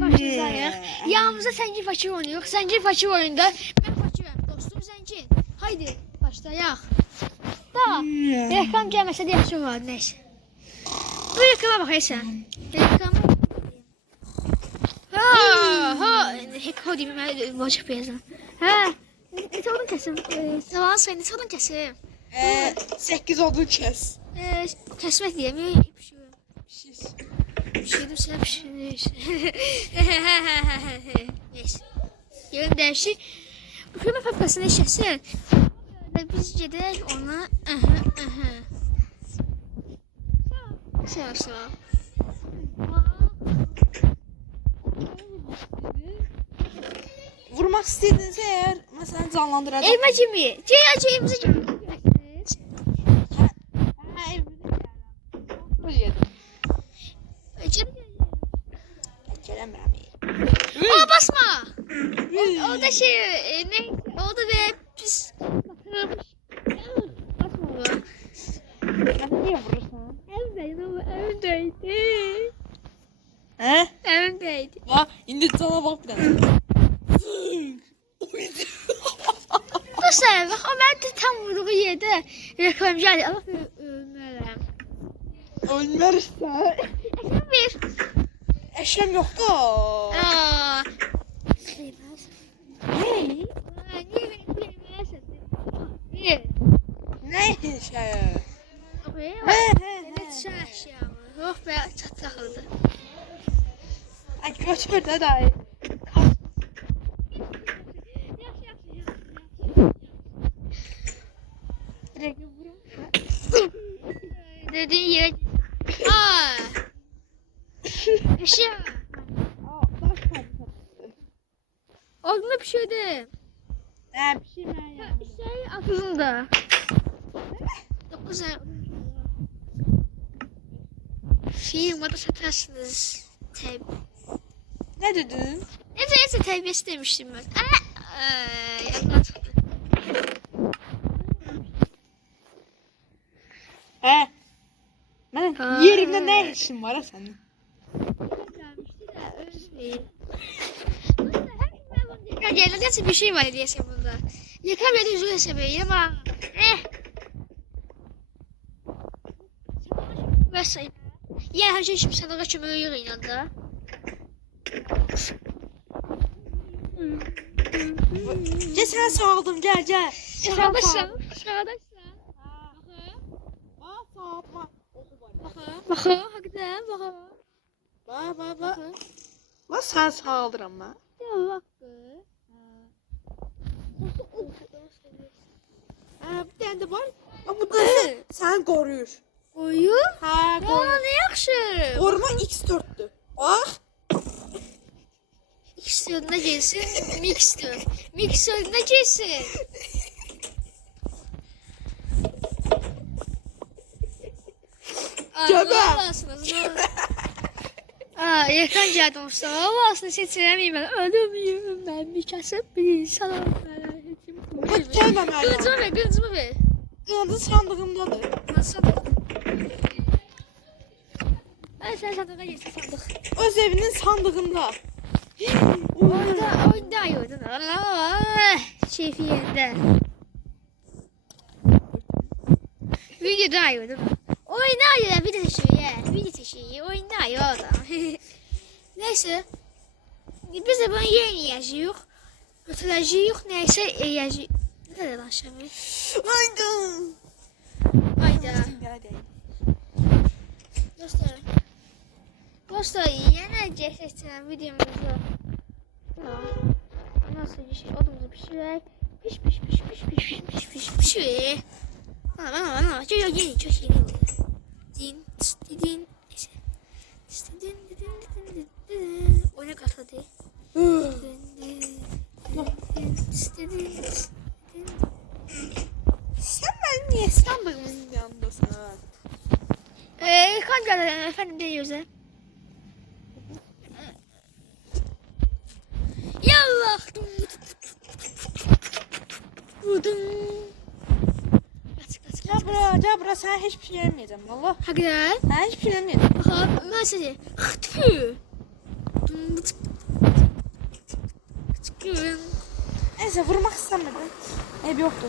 dostlar karşınızdayıq. Yanımızda Zəngin Fakir oynuyor. Zəngin Fakir oyunda ben Fakirəm, dostum Zəngin. Haydi başlayaq. Da, reklam gəlməsə də yaxşı var, neyse. Bu reklama bax sən. Reklama. Ha, deyim, mən vacib yazam. Hə, neçə odun kəsim? Zamanı sayı neçə odun kəsim? 8 odun kes. Kəsmək deyəm, pişirdim sənə pişirdim. Neyse. Yerim dəyişik. Bu filmin papkasını işləsin. Biz gedək ona. Sağ. Vurmak istediğinizde eğer mesela canlandıracak. Evime kimi? Evimize kimi? Aa basma. O da şey ne? O da be pis. Basma. Sen niye vurursun? Evdeydi. He? Evdeydi. Bak indi sana bak bir tane. Dostlar bak o məndə tam vurduğu yerdə reklam gəldi. Allah ölmərəm. Ölmərsən. Eşəm bir. Eşem yok da. Aa. Niye? Ne şey? Yok be çat takıldı. Ay götür de dayı. Dediğin yere... Aa! Eşya! Aklımda bir şeydi. Bir şey ben ya. Şey aklımda. 9 ay... Firmada satarsınız. Ne dedin? Neyse terbiyesi demiştim ben. Yandan çıktı. He. Ben yerimde ne işin var ha senin? Gelmişti de öyle değil. Geldi bir şey var diyese bunda. Yakar beni üzüyor sebebi ama. Versayın. Ya her şey şimdi sana kaçımı yürüyün anda. Gel sen sağladım gel. Sağdaşsan. Bakın, hakikaten bakın. Bak sen sağladıram ben. Ya Bir tane de var. Bu da sen koruyur. Oyu? Ha, Aa, ne yaxşı. Koruma X4'tü. Bak. X4'üne gelsin, Mixer'üne gelsin. Göbe. Yakın geldi olsa. Aslında seçiremeyim ben. Ölümüyüm ben bir kasıp bir insanım. Gelmem hala. Kılıcımı ver. Kılıcın sandığımdadır. Nasıl? Ben sen sandığa geçsin sandık. Öz evinin sandığında. Oyunda ayırdın. Allah. Şefi yerinde. Videoda ayırdım. Oyunda ayırdım. Video taşıyor. Oyunda ayırdım. Neyse. Biz de bunu yiyeceğiz. Götüreceğiz. Neyse yiyeceğiz. Ne kadar lan şimdi? Hayda. Dostlar yine cesetten videomuzu nasıl şey odumuzu pişirerek piş. Ana çok yeni din oyuna katladı. Sen ben niye sandığımın yanındasın? Kan geldi efendim diyoruz. Yallah. Vurdum. Cabra sen hiçbir şey yemeyeceğim valla. Hakikaten. Ben hiçbir şey yemeyeceğim. Bakalım mesela. Tüh. Neyse vurmak istemedim. Ev yoktu.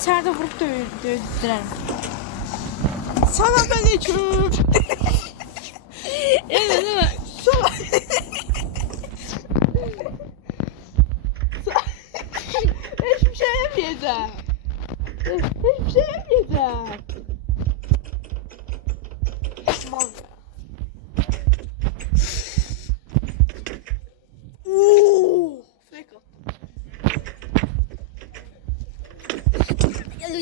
İçeride vurup dövdürelim. Selamünaleyküm. Evet değil mi? Hiçbir şey yemeyeceğim. Hiçbir şey yemeyeceğim. Mal. Ooo. Fake at. Ben